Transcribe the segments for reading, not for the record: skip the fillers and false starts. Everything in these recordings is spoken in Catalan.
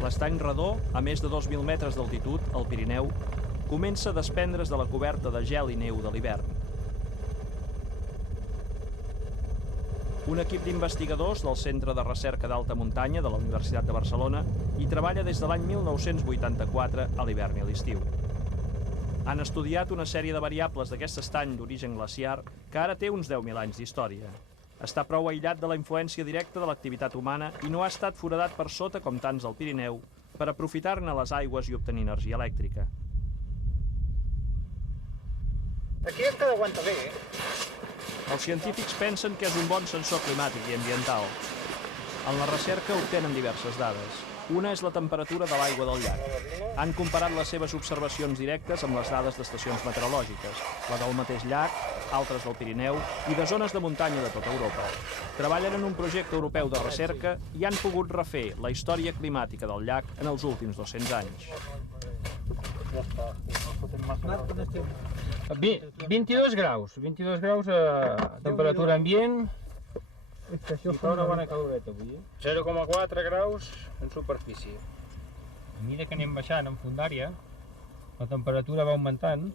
L'estany Redó, a més de 2.000 metres d'altitud, al Pirineu, comença a desprendre's de la coberta de gel i neu de l'hivern. Un equip d'investigadors del Centre de Recerca d'Alta Muntanya de la Universitat de Barcelona hi treballa des de l'any 1984 a l'hivern i a l'estiu. Han estudiat una sèrie de variables d'aquest estany d'origen glaciar que ara té uns 10.000 anys d'història. Està prou aïllat de la influència directa de l'activitat humana i no ha estat foradat per sota, com tants al Pirineu, per aprofitar-ne les aigües i obtenir energia elèctrica. Aquí encara aguanta bé, Els científics pensen que és un bon sensor climàtic i ambiental. En la recerca obtenen diverses dades. Una és la temperatura de l'aigua del llac. Han comparat les seves observacions directes amb les dades d'estacions meteorològiques, la del mateix llac, altres del Pirineu i de zones de muntanya de tota Europa. Treballen en un projecte europeu de recerca i han pogut refer la història climàtica del llac en els últims 200 anys. 22 graus a temperatura ambient i fa una bona caloreta avui. 0,4 graus en superfície. A mesura que anem baixant en fondària, la temperatura va augmentant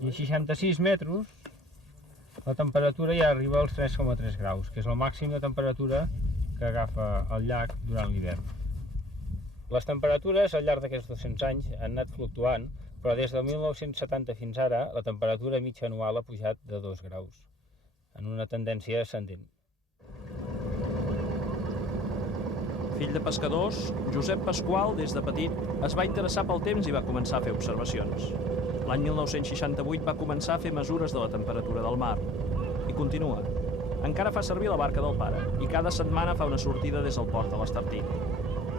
i a 66 metres la temperatura ja arriba als 3,3 graus, que és el màxim de temperatura que agafa el llac durant l'hivern. Les temperatures al llarg d'aquests 200 anys han anat fluctuant, però des del 1970 fins ara la temperatura mitja anual ha pujat de 2 graus, en una tendència ascendent. Fill de pescadors, Josep Pasqual, des de petit, es va interessar pel temps i va començar a fer observacions. L'any 1968 va començar a fer mesures de la temperatura del mar. I continua. Encara fa servir la barca del pare i cada setmana fa una sortida des del port de l'Estartit.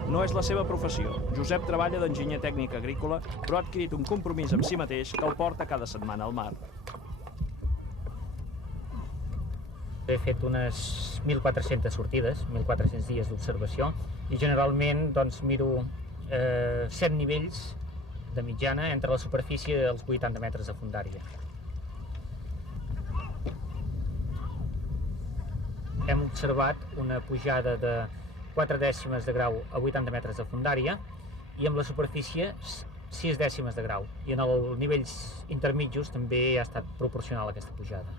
No és la seva professió. Josep treballa d'enginyer tècnic agrícola, però ha adquirit un compromís amb si mateix que el porta cada setmana al mar. He fet unes 1.400 sortides, 1.400 dies d'observació, i generalment doncs, miro 7 nivells de mitjana entre la superfície dels 80 metres de fondària. Hem observat una pujada de 4 dècimes de grau a 80 metres de fondària i amb la superfície 6 dècimes de grau. I en els nivells intermitjos també ha estat proporcional aquesta pujada.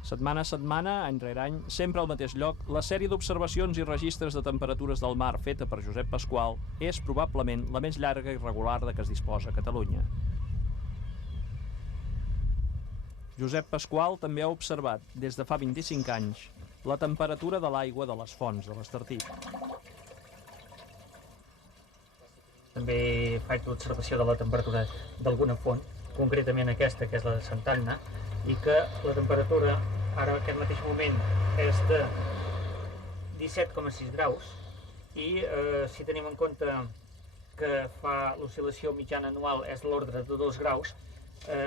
Setmana a setmana, any rere any, sempre al mateix lloc, la sèrie d'observacions i registres de temperatures del mar feta per Josep Pasqual és probablement la més llarga i regular de què es disposa a Catalunya. Josep Pasqual també ha observat, des de fa 25 anys, la temperatura de l'aigua de les fonts de l'Estartit. També faig l'observació de la temperatura d'alguna font, concretament aquesta, que és la de Santa Anna, i que la temperatura ara en aquest mateix moment és de 17,6 graus i si tenim en compte que fa l'oscil·lació mitjana anual és de l'ordre de 2 graus,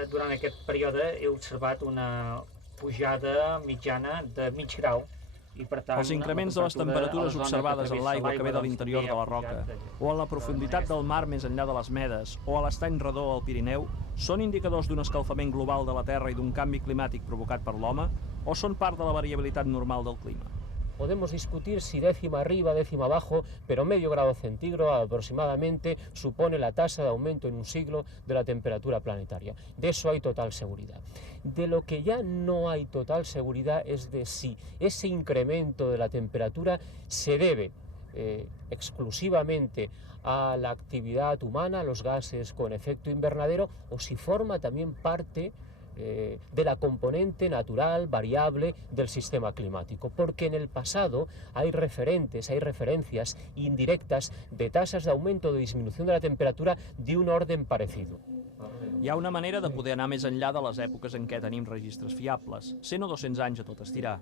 durant aquest període he observat una pujada mitjana de mig grau. I, per tant, els increments de les temperatures observades en l'aigua que ve de l'interior de la roca, o en la profunditat del mar més enllà de les Medes, o a l'estany Redó al Pirineu, són indicadors d'un escalfament global de la Terra i d'un canvi climàtic provocat per l'home, o són part de la variabilitat normal del clima? Podemos discutir si décima arriba, décima abajo, pero medio grado centígrado aproximadamente supone la tasa de aumento en un siglo de la temperatura planetaria. De eso hay total seguridad. De lo que ya no hay total seguridad es de si ese incremento de la temperatura se debe exclusivamente a la actividad humana, a los gases con efecto invernadero, o si forma también parte de la componente natural, variable del sistema climático, porque en el pasado hay referencias indirectas de tasas de aumento o de disminución de la temperatura de un orden parecido. Hi ha una manera de poder anar més enllà de les èpoques en què tenim registres fiables, 100 o 200 anys a tot estirar.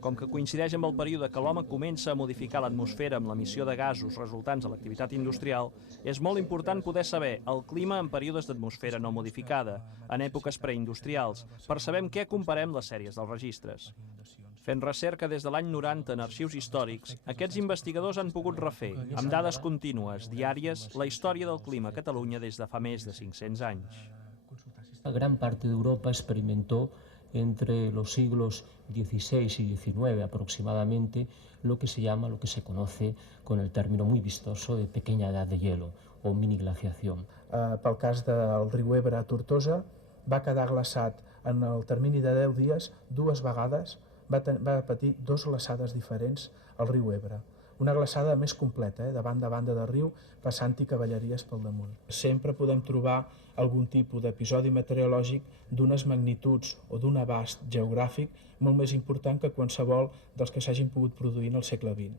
Com que coincideix amb el període que l'home comença a modificar l'atmosfera amb l'emissió de gasos resultants de l'activitat industrial, és molt important poder saber el clima en períodes d'atmosfera no modificada, en èpoques preindustrials, per saber amb què comparem les sèries dels registres. Fent recerca des de l'any 90 en arxius històrics, aquests investigadors han pogut refer, amb dades contínues, diàries, la història del clima a Catalunya des de fa més de 500 anys. Gran parte de Europa experimentó entre los siglos XVI y XIX aproximadamente, lo que se conoce con el término muy vistoso de pequeña edad de hielo o mini glaciación. Pel cas del riu Ebre a Tortosa, va quedar glaçat en el termini de 10 dies 2 vegades, va patir 2 glaçades diferents al riu Ebre. Una glaçada més completa, de banda a banda del riu, passant-hi cavalleries pel damunt. Sempre podem trobar algun tipus d'episodi meteorològic d'unes magnituds o d'un abast geogràfic molt més important que qualsevol dels que s'hagin pogut produir en el segle XX.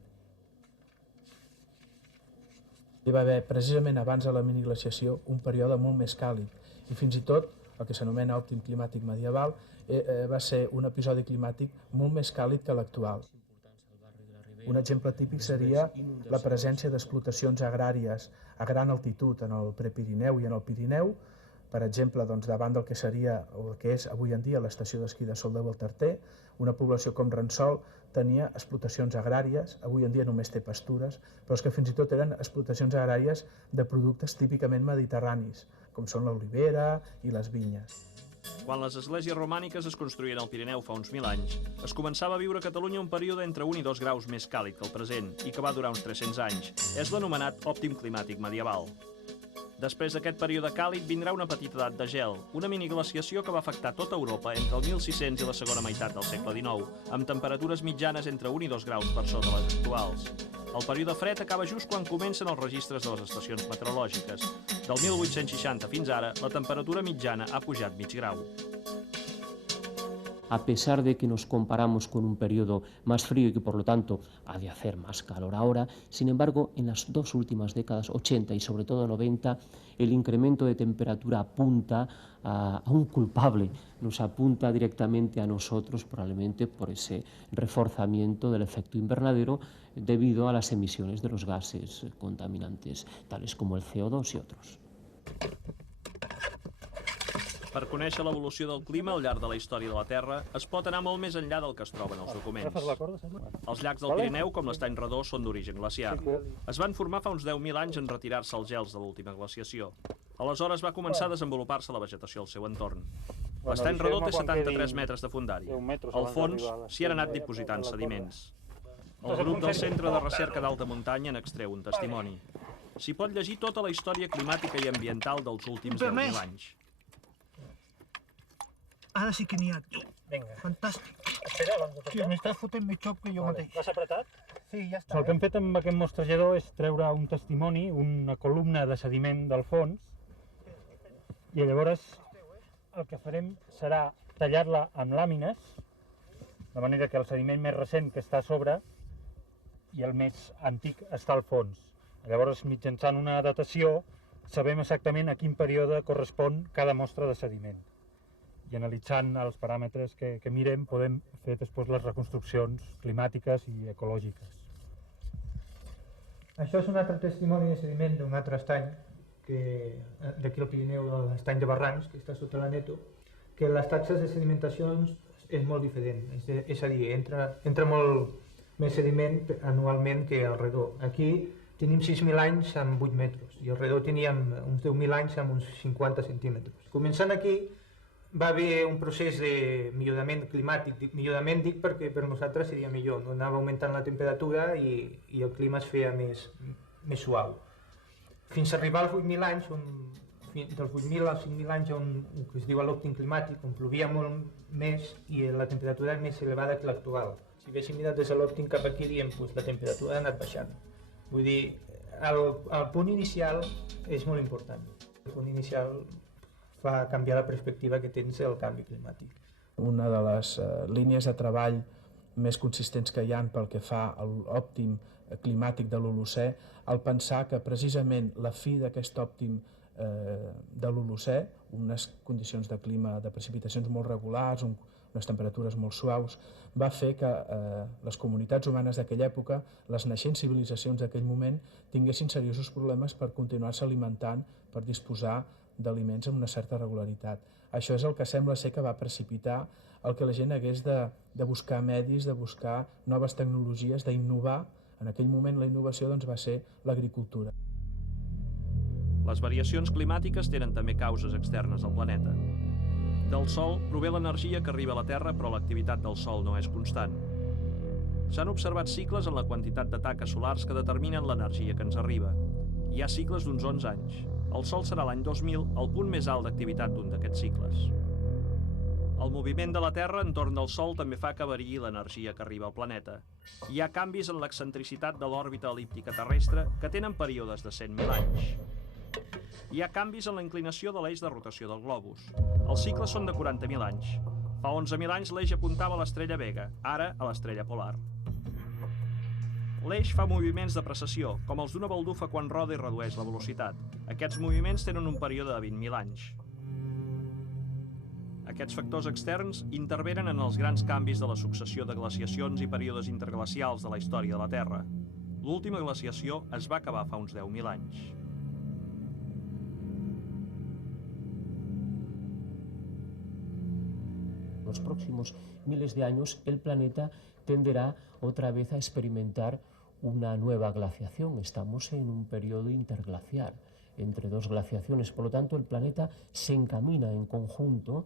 Hi va haver, precisament abans de la miniglaciació, un període molt més càlid i fins i tot el que s'anomena òptim climàtic medieval va ser un episodi climàtic molt més càlid que l'actual. Un exemple típic seria la presència d'explotacions agràries a gran altitud en el Prepirineu i en el Pirineu, per exemple, davant del que seria o el que és avui en dia l'estació d'esquí de Soldeu al Tarter, una població com Ransol tenia explotacions agràries, avui en dia només té pastures, però és que fins i tot eren explotacions agràries de productes típicament mediterranis, com són l'olivera i les vinyes. Quan les esglésies romàniques es construïen al Pirineu fa uns 1.000 anys, es començava a viure a Catalunya un període entre 1 i 2 graus més càlid que el present i que va durar uns 300 anys. És l'anomenat òptim climàtic medieval. Després d'aquest període càlid vindrà una petita edat de gel, una miniglaciació que va afectar tota Europa entre el 1600 i la segona meitat del segle XIX, amb temperatures mitjanes entre 1 i 2 graus per sota les actuals. El període fred acaba just quan comencen els registres de les estacions meteorològiques. Del 1860 fins ara, la temperatura mitjana ha pujat mig grau. A pesar de que nos comparamos con un periodo más frío y que por lo tanto ha de hacer más calor ahora, sin embargo, en las 2 últimas décadas, 80 y sobre todo 90, el incremento de temperatura apunta a un culpable, nos apunta directamente a nosotros, probablemente por ese reforzamiento del efecto invernadero debido a las emisiones de los gases contaminantes, tales como el CO2 y otros. Per conèixer l'evolució del clima al llarg de la història de la Terra, es pot anar molt més enllà del que es troba en els documents. Els llacs del Pirineu, com l'Estany Redó, són d'origen glaciar. Es van formar fa uns 10.000 anys en retirar-se els gels de l'última glaciació. Aleshores va començar a desenvolupar-se la vegetació al seu entorn. L'Estany Redó té 73 metres de fondària. Al fons s'hi han anat dipositant sediments. El grup del Centre de Recerca d'Alta Muntanya n'extreu un testimoni. S'hi pot llegir tota la història climàtica i ambiental dels últims 10.000 anys. Ara sí que n'hi ha. Fantàstic. Hòstia, m'estàs fotent més xop que jo mateix. L'has apretat? Sí, ja està. El que hem fet amb aquest mostrejador és treure un testimoni, una columna de sediment del fons, i llavors el que farem serà tallar-la amb làmines, de manera que el sediment més recent que està a sobre i el més antic està al fons. Llavors, mitjançant una datació, sabem exactament a quin període correspon cada mostra de sediment. I analitzant els paràmetres que mirem podem fer després les reconstruccions climàtiques i ecològiques. Això és un altre testimoni de sediment d'un altre estany d'aquí al Pirineu, l'estany de Barrancs, que està sota la Neto, que les taxes de sedimentació és molt diferent, és a dir, entra molt més sediment anualment que al Redó. Aquí tenim 6.000 anys amb 8 metres i al Redó teníem uns 10.000 anys amb uns 50 centímetres. Començant aquí va haver un procés de millorament climàtic, millorament dic perquè per nosaltres seria millor, no? Anava augmentant la temperatura i el clima es feia més suau. Fins a arribar als 8.000 anys, dels 8.000 als 5.000 anys, on que es diu l'òptim climàtic, on plovia molt més i la temperatura és més elevada que l'actual. Si haguéssim mirat des de l'òptim cap aquí, diem que la temperatura ha anat baixant. Vull dir, el punt inicial és molt important. El punt inicial fa canviar la perspectiva que tens del canvi climàtic. Una de les línies de treball més consistents que hi ha pel que fa a l'òptim climàtic de l'Holocè, al pensar que precisament la fi d'aquest òptim de l'Holocè, unes condicions de clima, de precipitacions molt regulars, unes temperatures molt suaus, va fer que les comunitats humanes d'aquella època, les naixents civilitzacions d'aquell moment, tinguessin seriosos problemes per continuar-se alimentant, per disposar d'aliments amb una certa regularitat. Això és el que sembla ser que va precipitar el que la gent hagués de buscar medis, de buscar noves tecnologies, d'innovar. En aquell moment la innovació va ser l'agricultura. Les variacions climàtiques tenen també causes externes al planeta. Del Sol prové l'energia que arriba a la Terra, però l'activitat del Sol no és constant. S'han observat cicles en la quantitat de taques solars que determinen l'energia que ens arriba. Hi ha cicles d'uns 11 anys. El Sol serà l'any 2000 el punt més alt d'activitat d'un d'aquests cicles. El moviment de la Terra entorn del Sol també fa que variï l'energia que arriba al planeta. Hi ha canvis en l'excentricitat de l'òrbita el·líptica terrestre que tenen períodes de 100.000 anys. Hi ha canvis en la inclinació de l'eix de rotació del globus. Els cicles són de 40.000 anys. Fa 11.000 anys l'eix apuntava a l'estrella Vega, ara a l'estrella polar. L'eix fa moviments de precessió, com els d'una baldufa quan roda i redueix la velocitat. Aquests moviments tenen un període de 20.000 anys. Aquests factors externs intervenen en els grans canvis de la successió de glaciacions i períodes interglacials de la història de la Terra. L'última glaciació es va acabar fa uns 10.000 anys. En los próximos miles de años el planeta tenderá otra vez a experimentar una nueva glaciación. Estamos en un periodo interglacial entre dos glaciaciones, por lo tanto el planeta se encamina en conjunto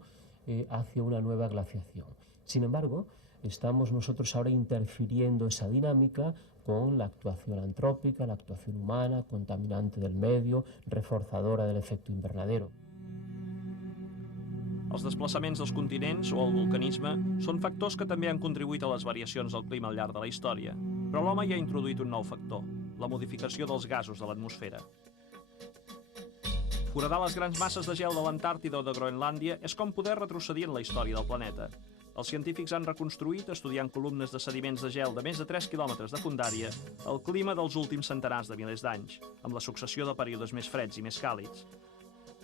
hacia una nueva glaciación. Sin embargo, estamos nosotros ahora interfiriendo esa dinámica con la actuación antrópica, la actuación humana, contaminante del medio, reforzadora del efecto invernadero. Els desplaçaments dels continents o el vulcanisme són factors que també han contribuït a les variacions del clima al llarg de la història, però l'home hi ha introduït un nou factor, la modificació dels gasos de l'atmosfera. Foradar les grans masses de gel de l'Antàrtida o de Groenlàndia és com poder retrocedir en la història del planeta. Els científics han reconstruït, estudiant columnes de sediments de gel de més de 3 quilòmetres de fondària, el clima dels últims centenars de milers d'anys, amb la successió de períodes més freds i més càlids.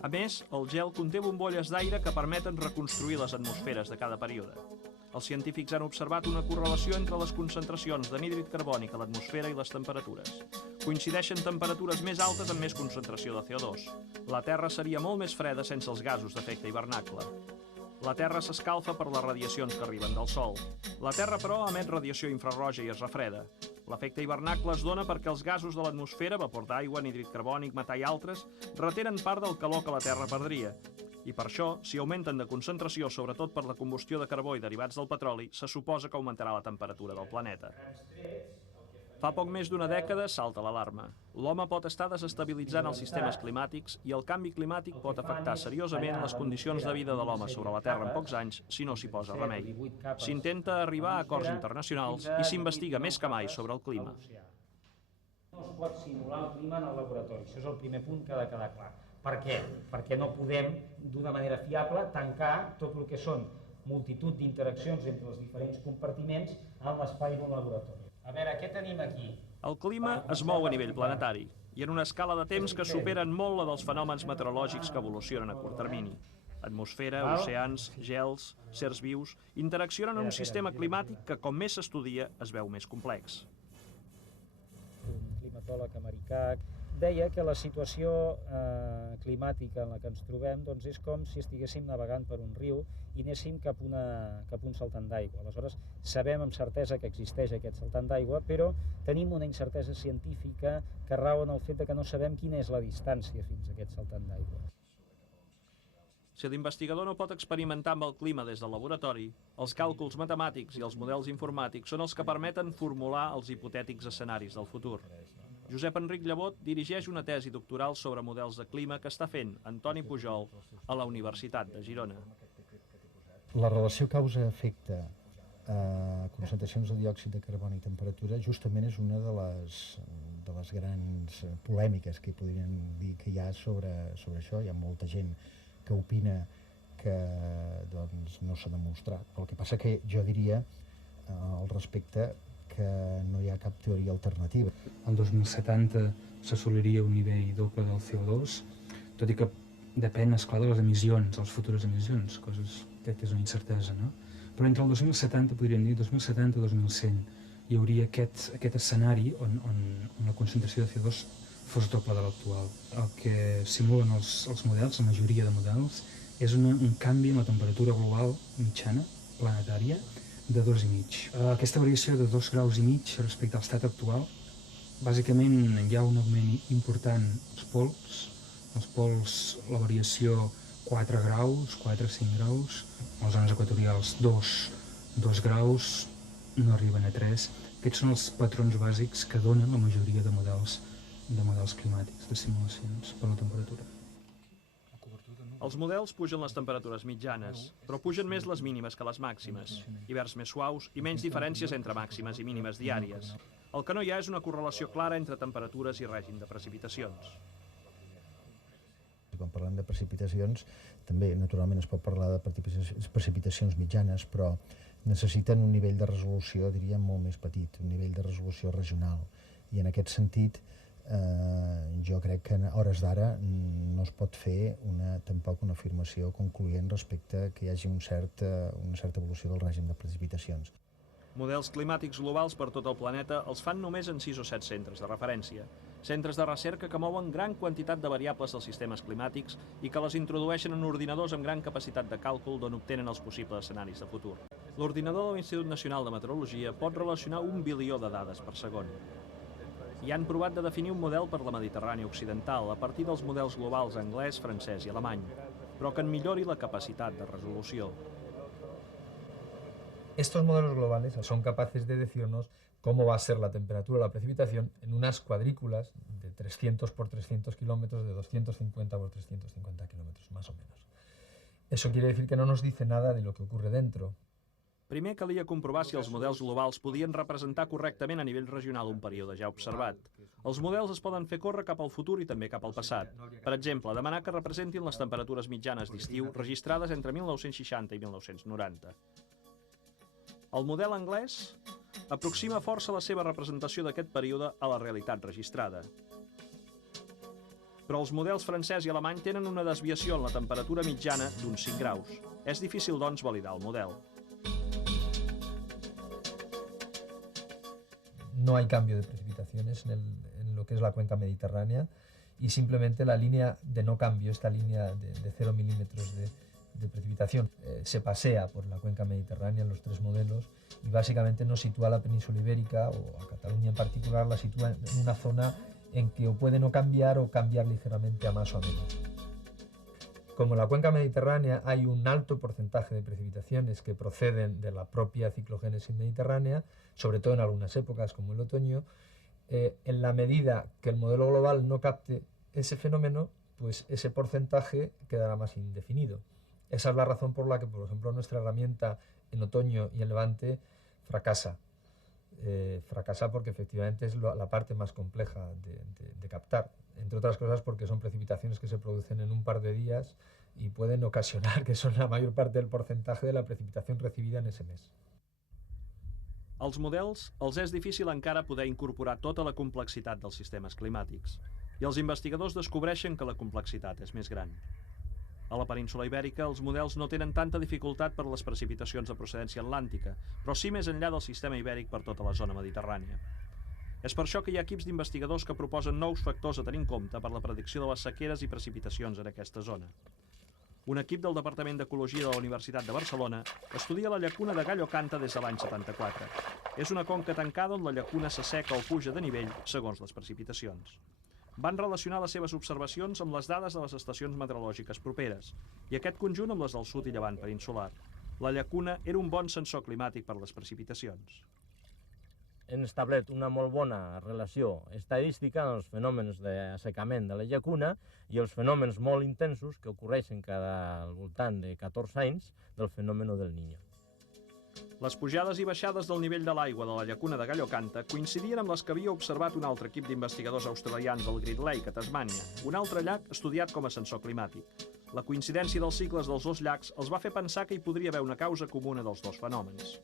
A més, el gel conté bombolles d'aire que permeten reconstruir les atmosferes de cada període. Els científics han observat una correlació entre les concentracions d'anhídrid carbònic a l'atmosfera i les temperatures. Coincideixen temperatures més altes amb més concentració de CO2. La Terra seria molt més freda sense els gasos d'efecte hivernacle. La Terra s'escalfa per les radiacions que arriben del Sol. La Terra, però, emet radiació infraroja i es refreda. L'efecte hivernacle es dona perquè els gasos de l'atmosfera, vapor d'aigua, anhídrid carbònic, metà i altres, retenen part del calor que la Terra perdria. I per això, si augmenten de concentració, sobretot per la combustió de carbó i derivats del petroli, se suposa que augmentarà la temperatura del planeta. Fa poc més d'una dècada salta l'alarma. L'home pot estar desestabilitzant els sistemes climàtics i el canvi climàtic pot afectar seriosament les condicions de vida de l'home sobre la Terra en pocs anys si no s'hi posa remei. S'intenta arribar a acords internacionals i s'investiga més que mai sobre el clima. No es pot simular el clima en el laboratori, això és el primer punt que ha de quedar clar. Per què? Perquè no podem, d'una manera fiable, tancar tot el que són multitud d'interaccions entre els diferents compartiments en l'espai d'un laboratori. A veure, què tenim aquí? El clima es mou a nivell planetari i en una escala de temps que superen molt la dels fenòmens meteorològics que evolucionen a curt termini. Atmosfera, oceans, gels, certs vius interaccionen en un sistema climàtic que, com més s'estudia, es veu més complex. Un climatòleg americà deia que la situació climàtica en la que ens trobem és com si estiguéssim navegant per un riu i anéssim cap a un saltant d'aigua. Aleshores, sabem amb certesa que existeix aquest saltant d'aigua, però tenim una incertesa científica que rau en el fet que no sabem quina és la distància fins a aquest saltant d'aigua. Si l'investigador no pot experimentar amb el clima des del laboratori, els càlculs matemàtics i els models informàtics són els que permeten formular els hipotètics escenaris del futur. Josep Enric Llebot dirigeix una tesi doctoral sobre models de clima que està fent Antoni Pujol a la Universitat de Girona. La relació causa-efecte a concentracions de diòxid de carboni i temperatura justament és una de les grans polèmiques que podríem dir que hi ha sobre això. Hi ha molta gent que opina que no s'ha demostrat. Però el que passa que jo diria al respecte que no hi ha cap teoria alternativa. El 2070 s'assoliria un nivell doble del CO2, tot i que depèn, esclar, de les emissions, les futures emissions, coses que és una incertesa, no? Però entre el 2070, podríem dir, 2070 i 2100, hi hauria aquest escenari on la concentració de CO2 fos doble de l'actual. El que simulen els models, la majoria de models, és un canvi en la temperatura global mitjana, planetària, de 2,5. Aquesta variació de 2,5 graus respecte a l'estat actual, bàsicament hi ha un augment important als pols. Els pols, la variació 4 graus, 4-5 graus, a les zones equatorials 2 graus, no arriben a 3. Aquests són els patrons bàsics que donen la majoria de models climàtics, de simulacions per la temperatura. Els models pugen les temperatures mitjanes, però pugen més les mínimes que les màximes, hiverns més suaus i menys diferències entre màximes i mínimes diàries. El que no hi ha és una correlació clara entre temperatures i règim de precipitacions. Quan parlem de precipitacions, també naturalment es pot parlar de precipitacions mitjanes, però necessiten un nivell de resolució, diríem, molt més petit, un nivell de resolució regional. I en aquest sentit, jo crec que a hores d'ara no es pot fer tampoc una afirmació concloent respecte a que hi hagi una certa evolució del règim de precipitacions. Models climàtics globals per tot el planeta els fan només en 6 o 7 centres de referència. Centres de recerca que mouen gran quantitat de variables dels sistemes climàtics i que les introdueixen en ordinadors amb gran capacitat de càlcul d'on obtenen els possibles escenaris de futur. L'ordinador de l'Institut Nacional de Meteorologia pot relacionar 1 bilió de dades per segon. I han provat de definir un model per la Mediterrània occidental a partir dels models globals anglès, francès i alemany, però que en millori la capacitat de resolució. Estos modelos globales son capaces de decirnos cómo va a ser la temperatura o la precipitación en unas cuadrículas de 300 por 300 kilómetros, de 250 por 350 kilómetros, más o menos. Eso quiere decir que no nos dice nada de lo que ocurre dentro. Primer calia comprovar si els models globals podien representar correctament a nivell regional un període ja observat. Els models es poden fer córrer cap al futur i també cap al passat. Per exemple, demanar que representin les temperatures mitjanes d'estiu registrades entre 1960 i 1990. El model anglès aproxima força la seva representació d'aquest període a la realitat registrada. Però els models francès i alemany tenen una desviació en la temperatura mitjana d'uns 5 graus. És difícil, doncs, validar el model. No hay cambio de precipitaciones en lo que es la cuenca mediterránea y simplemente la línea de no cambio, esta línea de 0 milímetros de precipitación, se pasea por la cuenca mediterránea en los 3 modelos y básicamente nos sitúa la península ibérica, o a Cataluña en particular, la sitúa en una zona en que o puede no cambiar o cambiar ligeramente a más o a menos. Como en la cuenca mediterránea hay un alto porcentaje de precipitaciones que proceden de la propia ciclogénesis mediterránea, sobre todo en algunas épocas como el otoño, en la medida que el modelo global no capte ese fenómeno, pues ese porcentaje quedará más indefinido. Esa es la razón por la que, por ejemplo, nuestra herramienta en otoño y en Levante fracasa. Fracasa porque efectivamente es la parte más compleja de captar, entre otras cosas porque son precipitaciones que se producen en un par de días y pueden ocasionar que son la mayor parte del porcentaje de la precipitación recibida en ese mes. Als models els és difícil encara poder incorporar tota la complexitat dels sistemes climàtics, i els investigadors descobreixen que la complexitat és més gran. A la península ibèrica, els models no tenen tanta dificultat per les precipitacions de procedència atlàntica, però sí més enllà del sistema ibèric per tota la zona mediterrània. És per això que hi ha equips d'investigadors que proposen nous factors a tenir en compte per la predicció de les sequeres i precipitacions en aquesta zona. Un equip del Departament d'Ecologia de la Universitat de Barcelona estudia la llacuna de Gallo Canta des de l'any 74. És una conca tancada on la llacuna s'asseca o puja de nivell segons les precipitacions. Van relacionar les seves observacions amb les dades de les estacions meteorològiques properes i aquest conjunt amb les del sud i llevant peninsular. La llacuna era un bon sensor climàtic per les precipitacions. Hem establert una molt bona relació estadística en els fenòmens d'assecament de la llacuna i els fenòmens molt intensos que ocorreixen al voltant de 14 anys del fenomen del Niño. Les pujades i baixades del nivell de l'aigua de la llacuna de Gallo Canta coincidien amb les que havia observat un altre equip d'investigadors australians del Great Lake, a Tasmània, un altre llac estudiat com a sensor climàtic. La coincidència dels cicles dels dos llacs els va fer pensar que hi podria haver una causa comuna dels dos fenòmens.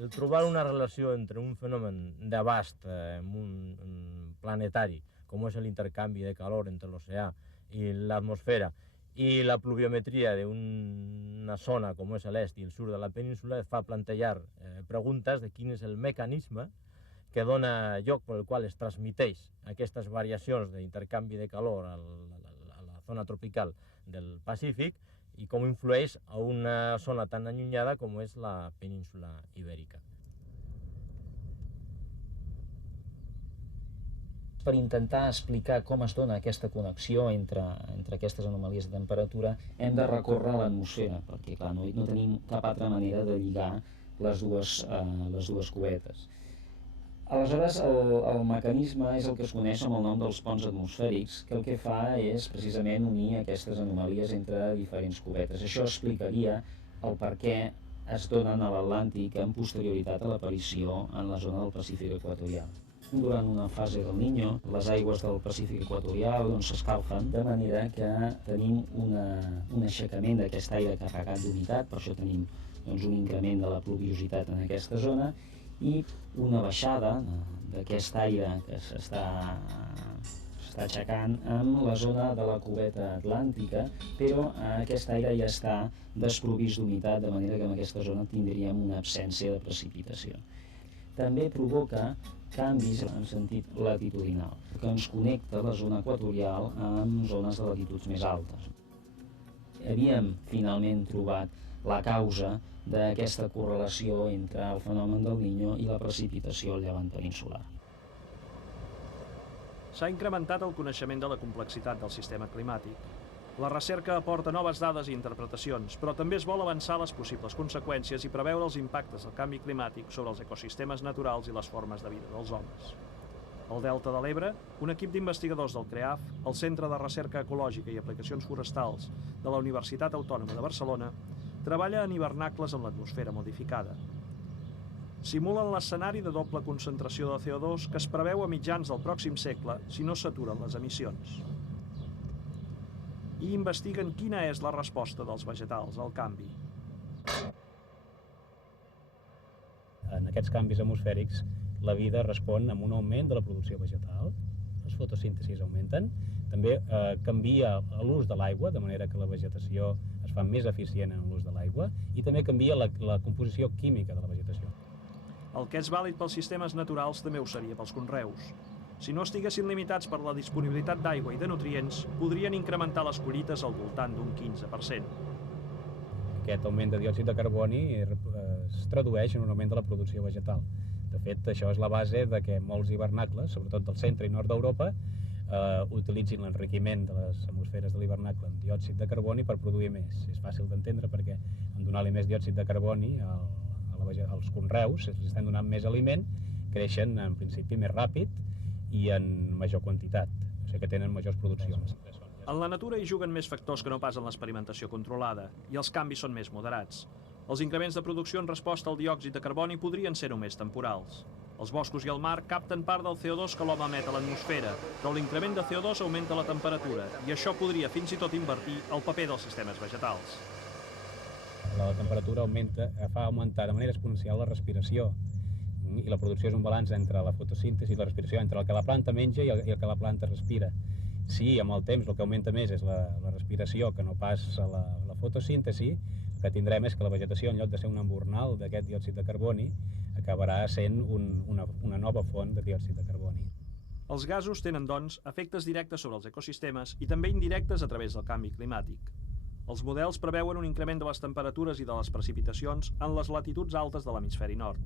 El trobar una relació entre un fenomen d'abast planetari, com és l'intercanvi de calor entre l'oceà i l'atmosfera, i la pluviometria d'una zona com és l'est i el sud de la península, es fa plantejar preguntes de quin és el mecanisme que dona lloc pel qual es transmiteix aquestes variacions d'intercanvi de calor a la zona tropical del Pacífic i com influeix a una zona tan allunyada com és la península ibèrica. Per intentar explicar com es dona aquesta connexió entre aquestes anomalies de temperatura, hem de recórrer a l'atmosfera, perquè clar, no tenim cap altra manera de lligar les dues cubetes. Aleshores, el mecanisme és el que es coneix amb el nom dels ponts atmosfèrics, que el que fa és precisament unir aquestes anomalies entre diferents cubetes. Això explicaria el per què es donen a l'Atlàntic amb posterioritat a l'aparició en la zona del Pacífic equatorial. Durant una fase del Niño, les aigües del Pacífic equatorial s'escalfen, de manera que tenim un aixecament d'aquest aire carregat d'humitat, per això tenim un increment de la pluviositat en aquesta zona, i una baixada d'aquest aire que s'està aixecant en la zona de la cubeta atlàntica, però aquest aire ja està desprovist d'humitat, de manera que en aquesta zona tindríem una absència de precipitació. També provoca canvis en sentit latitudinal, que ens connecta la zona equatorial amb zones de latituds més altes. Havíem finalment trobat la causa d'aquesta correlació entre el fenomen del Niño i la precipitació al llevant peninsular. S'ha incrementat el coneixement de la complexitat del sistema climàtic. La recerca aporta noves dades i interpretacions, però també es vol avançar les possibles conseqüències i preveure els impactes del canvi climàtic sobre els ecosistemes naturals i les formes de vida dels homes. Al Delta de l'Ebre, un equip d'investigadors del CREAF, el Centre de Recerca Ecològica i Aplicacions Forestals de la Universitat Autònoma de Barcelona, treballa en hivernacles amb l'atmosfera modificada. Simulen l'escenari de doble concentració de CO2 que es preveu a mitjans del pròxim segle si no s'aturen les emissions. I investiguen quina és la resposta dels vegetals al canvi. En aquests canvis atmosfèrics, la vida respon amb un augment de la producció vegetal, les fotosíntesis augmenten, també canvia l'ús de l'aigua, de manera que la vegetació es fa més eficient en l'ús de l'aigua, i també canvia la composició química de la vegetació. El que és vàlid pels sistemes naturals també ho seria pels conreus. Si no estiguessin limitats per la disponibilitat d'aigua i de nutrients, podrien incrementar les collites al voltant d'un 15%. Aquest augment de diòxid de carboni es tradueix en un augment de la producció vegetal. De fet, això és la base de que molts hivernacles, sobretot del centre i nord d'Europa, utilitzin l'enriquiment de les atmosferes de l'hivernacle amb diòxid de carboni per produir més. És fàcil d'entendre perquè en donar-li més diòxid de carboni als conreus, si els estan donant més aliment, creixen en principi més ràpid i en major quantitat, o sigui que tenen majors produccions. En la natura hi juguen més factors que no pas en l'experimentació controlada, i els canvis són més moderats. Els increments de producció en resposta al diòxid de carboni podrien ser només temporals. Els boscos i el mar capten part del CO2 que l'home emet a l'atmosfera, però l'increment de CO2 augmenta la temperatura, i això podria fins i tot invertir el paper dels sistemes vegetals. La temperatura fa augmentar de manera exponencial la respiració, i la producció és un balanç entre la fotosíntesi i la respiració, entre el que la planta menja i el que la planta respira. Si amb el temps el que augmenta més és la respiració que no pas la fotosíntesi, el que tindrem és que la vegetació, en lloc de ser un embornal d'aquest diòxid de carboni, acabarà sent una nova font de diòxid de carboni. Els gasos tenen, doncs, efectes directes sobre els ecosistemes i també indirectes a través del canvi climàtic. Els models preveuen un increment de les temperatures i de les precipitacions en les latituds altes de l'hemisferi nord.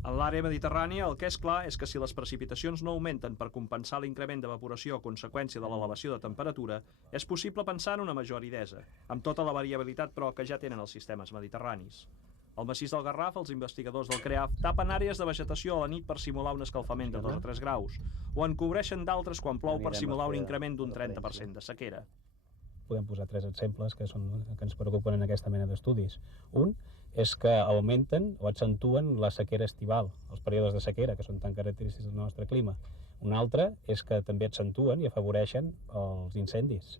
En l'àrea mediterrània, el que és clar és que si les precipitacions no augmenten per compensar l'increment d'evaporació a conseqüència de l'elevació de temperatura, és possible pensar en una major aridesa, amb tota la variabilitat, però, que ja tenen els sistemes mediterranis. Al massís del Garraf, els investigadors del CREAF tapen àrees de vegetació a la nit per simular un escalfament de 2 o 3 graus, o en cobreixen d'altres quan plou per simular un increment d'un 30% de sequera. Podem posar 3 exemples que ens preocupen en aquesta mena d'estudis. Un és que augmenten o accentuen la sequera estival, els períodes de sequera, que són tan característics del nostre clima. Un altre és que també accentuen i afavoreixen els incendis,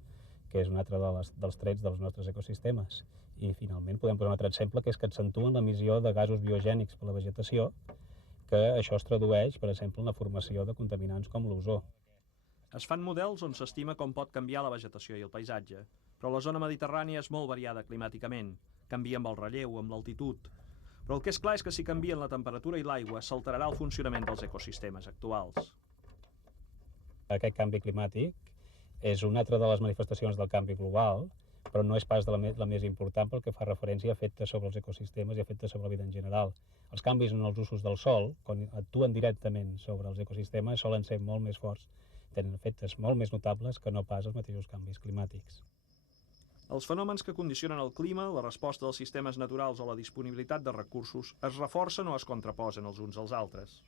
que és un altre dels trets dels nostres ecosistemes. I finalment podem posar un altre exemple, que és que accentuen l'emissió de gasos biogènics per la vegetació, que això es tradueix, per exemple, en la formació de contaminants com l'ozó. Es fan models on s'estima com pot canviar la vegetació i el paisatge, però la zona mediterrània és molt variada climàticament, canvia amb el relleu, amb l'altitud. Però el que és clar és que si canvien la temperatura i l'aigua, s'alterarà el funcionament dels ecosistemes actuals. Aquest canvi climàtic és una altra de les manifestacions del canvi global, però no és pas la més important pel que fa referència a efectes sobre els ecosistemes i efectes sobre la vida en general. Els canvis en els usos del sòl, quan actuen directament sobre els ecosistemes, solen ser molt més forts, tenen efectes molt més notables que no pas els mateixos canvis climàtics. Els fenòmens que condicionen el clima, la resposta dels sistemes naturals o la disponibilitat de recursos es reforcen o es contraposen els uns als altres.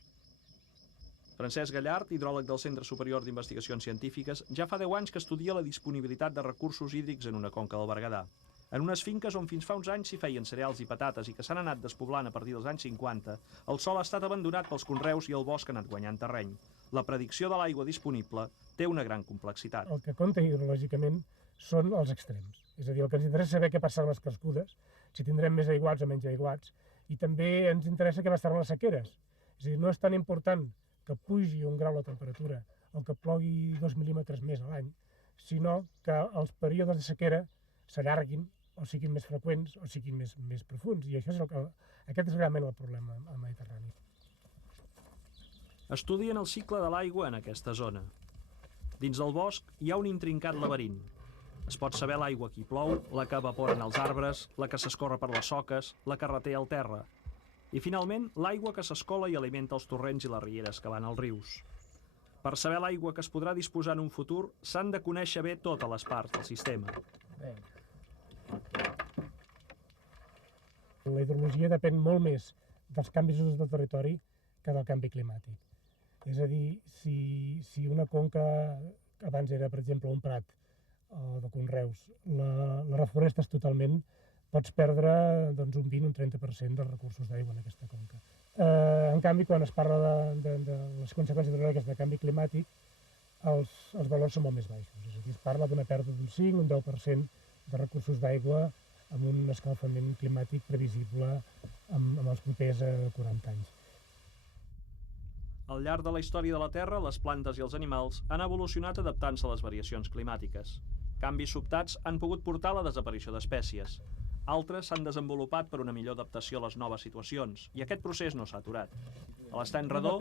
Francesc Gallart, hidròleg del Centre Superior d'Investigacions Científiques, ja fa 10 anys que estudia la disponibilitat de recursos hídrics en una conca del Berguedà. En unes finques on fins fa uns anys s'hi feien cereals i patates i que s'han anat despoblant a partir dels anys 50, el sòl ha estat abandonat pels conreus i el bosc ha anat guanyant terreny. La predicció de l'aigua disponible té una gran complexitat. El que compta hidrològicament són els extrems. És a dir, el que ens interessa saber què passa amb les crescudes, si tindrem més aiguats o menys aiguats, i també ens interessa què passarà amb les sequeres. És a dir, no és tan important que pugi un grau la temperatura o que plogui 2 mil·límetres més a l'any, sinó que els períodes de sequera s'allarguin o siguin més freqüents o siguin més profuns. I això aquest és realment el problema al Mediterrani. Estudien el cicle de l'aigua en aquesta zona. Dins del bosc hi ha un intrincat laberint. Es pot saber l'aigua que hi plou, la que evaporen els arbres, la que s'escorre per les soques, la que reté al terra. I finalment, l'aigua que s'escola i alimenta els torrents i les rieres que van als rius. Per saber l'aigua que es podrà disposar en un futur, s'han de conèixer bé totes les parts del sistema. La hidrologia depèn molt més dels canvis d'ús del territori que del canvi climàtic. És a dir, si una conca, abans era, per exemple, un prat de conreus, la reforestes totalment, pots perdre un 20 o un 30% dels recursos d'aigua en aquesta conca. En canvi, quan es parla de les conseqüències hidrològiques del canvi climàtic, els valors són molt més baixos. És a dir, es parla d'una pèrdua d'un 5 o un 10% de recursos d'aigua amb un escalfament climàtic previsible en els propers 40 anys. Al llarg de la història de la Terra, les plantes i els animals han evolucionat adaptant-se a les variacions climàtiques. Canvis sobtats han pogut portar a la desaparició d'espècies. Altres s'han desenvolupat per una millor adaptació a les noves situacions, i aquest procés no s'ha aturat. A l'Estany Redó,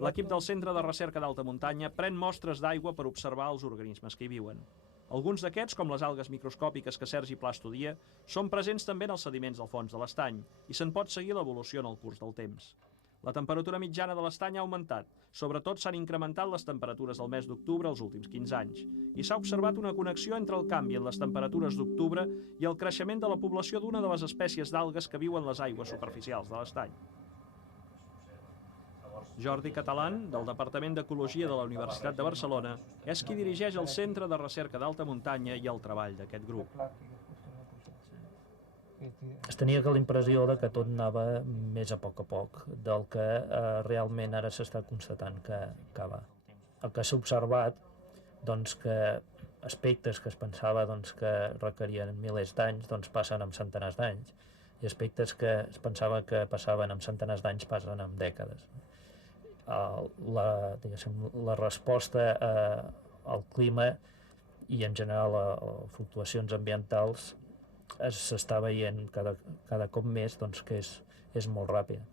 l'equip del Centre de Recerca d'Alta Muntanya pren mostres d'aigua per observar els organismes que hi viuen. Alguns d'aquests, com les algues microscòpiques que Sergi Pla estudia, són presents també en els sediments del fons de l'estany, i se'n pot seguir l'evolució en el curs del temps. La temperatura mitjana de l'estany ha augmentat, sobretot s'han incrementat les temperatures del mes d'octubre els últims 15 anys, i s'ha observat una connexió entre el canvi en les temperatures d'octubre i el creixement de la població d'una de les espècies d'algues que viuen les aigües superficials de l'estany. Jordi Catalán, del Departament d'Ecologia de la Universitat de Barcelona, és qui dirigeix el Centre de Recerca d'Alta Muntanya i el treball d'aquest grup. Es tenia la impressió que tot anava més a poc del que realment ara s'està constatant que va. El que s'ha observat, que aspectes que es pensava que requerien milers d'anys passen en centenars d'anys, i aspectes que es pensava que passaven en centenars d'anys passen en dècades. La resposta al clima i en general a fluctuacions ambientals s'està veient cada cop més que és molt ràpida.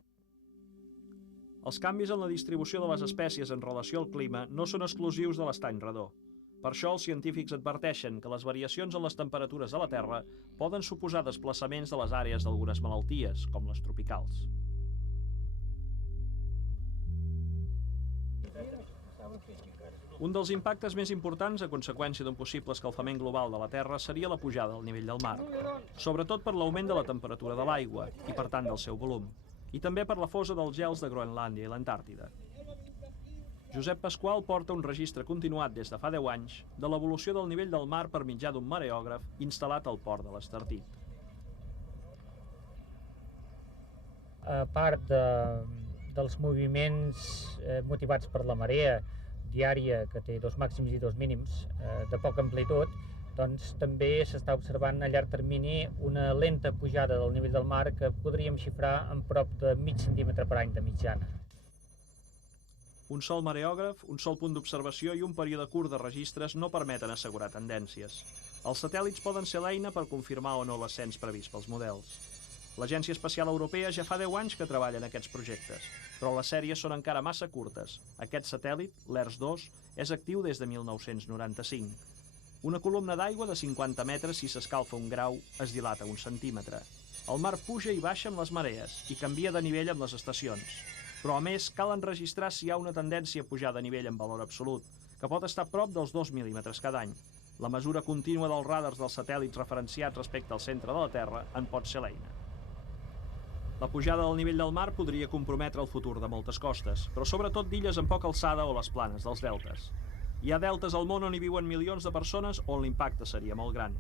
Els canvis en la distribució de les espècies en relació al clima no són exclusius de l'Estany Redó. Per això els científics adverteixen que les variacions en les temperatures de la Terra poden suposar desplaçaments de les àrees d'algunes malalties, com les tropicals. Un dels impactes més importants a conseqüència d'un possible escalfament global de la Terra seria la pujada del nivell del mar, sobretot per l'augment de la temperatura de l'aigua i, per tant, del seu volum, i també per la fosa dels gels de Groenlàndia i l'Antàrtida. Josep Pasqual porta un registre continuat des de fa 10 anys de l'evolució del nivell del mar per mitjà d'un mareògraf instal·lat al port de l'Estartit. A part dels moviments motivats per la marea diària, que té 2 màxims i 2 mínims de poca amplitud, també s'està observant a llarg termini una lenta pujada del nivell del mar que podríem xifrar en prop de mig centímetre per any de mitjana. Un sol mareògraf, un sol punt d'observació i un període curt de registres no permeten assegurar tendències. Els satèl·lits poden ser l'eina per confirmar o no l'ascens previst pels models. L'Agència Espacial Europea ja fa 10 anys que treballa en aquests projectes, però les sèries són encara massa curtes. Aquest satèl·lit, l'ERS-2, és actiu des de 1995. Una columna d'aigua de 50 metres, si s'escalfa 1 grau, es dilata 1 centímetre. El mar puja i baixa amb les marees i canvia de nivell amb les estacions. Però, a més, cal enregistrar si hi ha una tendència a pujar de nivell en valor absolut, que pot estar a prop dels 2 mil·límetres cada any. La mesura contínua dels radars dels satèl·lits referenciats respecte al centre de la Terra en pot ser l'eina. La pujada del nivell del mar podria comprometre el futur de moltes costes, però sobretot d'illes amb poca alçada o les planes dels deltes. Hi ha deltes al món on hi viuen milions de persones on l'impacte seria molt gran.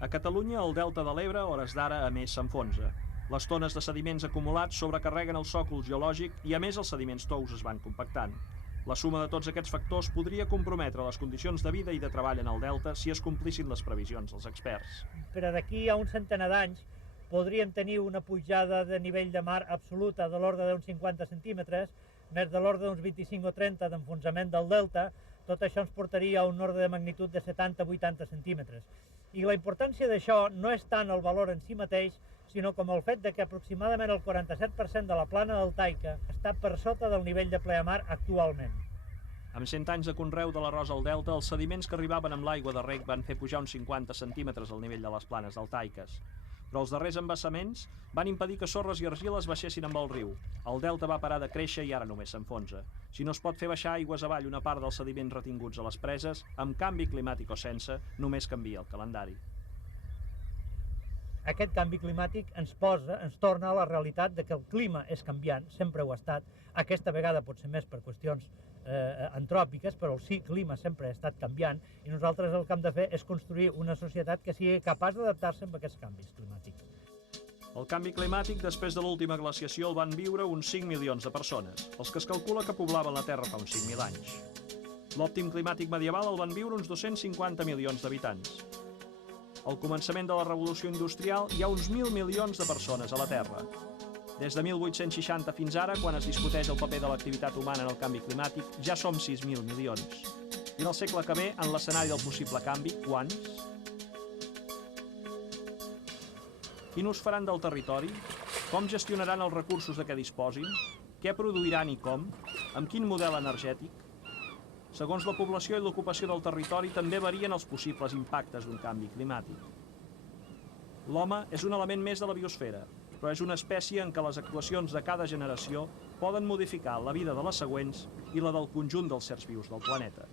A Catalunya, el delta de l'Ebre, a hores d'ara, a més, s'enfonsa. Les tones de sediments acumulats sobrecarreguen el sòcol geològic i, a més, els sediments tous es van compactant. La suma de tots aquests factors podria comprometre les condicions de vida i de treball en el delta si es complissin les previsions dels experts. Per d'aquí a un centenar d'anys podríem tenir una pujada de nivell de mar absoluta de l'ordre d'uns 50 centímetres, més de l'ordre d'uns 25 o 30 d'enfonsament del delta. Tot això ens portaria a un ordre de magnitud de 70-80 centímetres. I la importància d'això no és tant el valor en si mateix, sinó com el fet de que aproximadament el 47% de la plana deltaica està per sota del nivell de pleamar actualment. Amb 100 anys de conreu de l'arròs al delta, els sediments que arribaven amb l'aigua de reg van fer pujar uns 50 centímetres al nivell de les planes deltaiques. Però els darrers embassaments van impedir que sorres i argiles baixessin amb el riu. El delta va parar de créixer i ara només s'enfonsa. Si no es pot fer baixar aigües avall una part dels sediments retinguts a les preses, amb canvi climàtic o sense, només canvia el calendari. Aquest canvi climàtic ens torna a la realitat de que el clima és canviant, sempre ho ha estat. Aquesta vegada pot ser més per qüestions antròpiques, però el clima sempre ha estat canviant i nosaltres el que hem de fer és construir una societat que sigui capaç d'adaptar-se a aquests canvis climàtics. El canvi climàtic, després de l'última glaciació, el van viure uns 5 milions de persones, els que es calcula que poblaven la Terra fa uns 5.000 anys. L'òptim climàtic medieval el van viure uns 250 milions d'habitants. Al començament de la revolució industrial hi ha uns 1.000 milions de persones a la Terra. Des de 1860 fins ara, quan es discuteix el paper de l'activitat humana en el canvi climàtic, ja som 6.000 milions. I en el segle que ve, en l'escenari del possible canvi, quants? Quin ús faran del territori? Com gestionaran els recursos de què disposin? Què produiran i com? Amb quin model energètic? Segons la població i l'ocupació del territori, també varien els possibles impactes d'un canvi climàtic. L'home és un element més de la biosfera, però és una espècie en què les actuacions de cada generació poden modificar la vida de les següents i la del conjunt dels sers vius del planeta.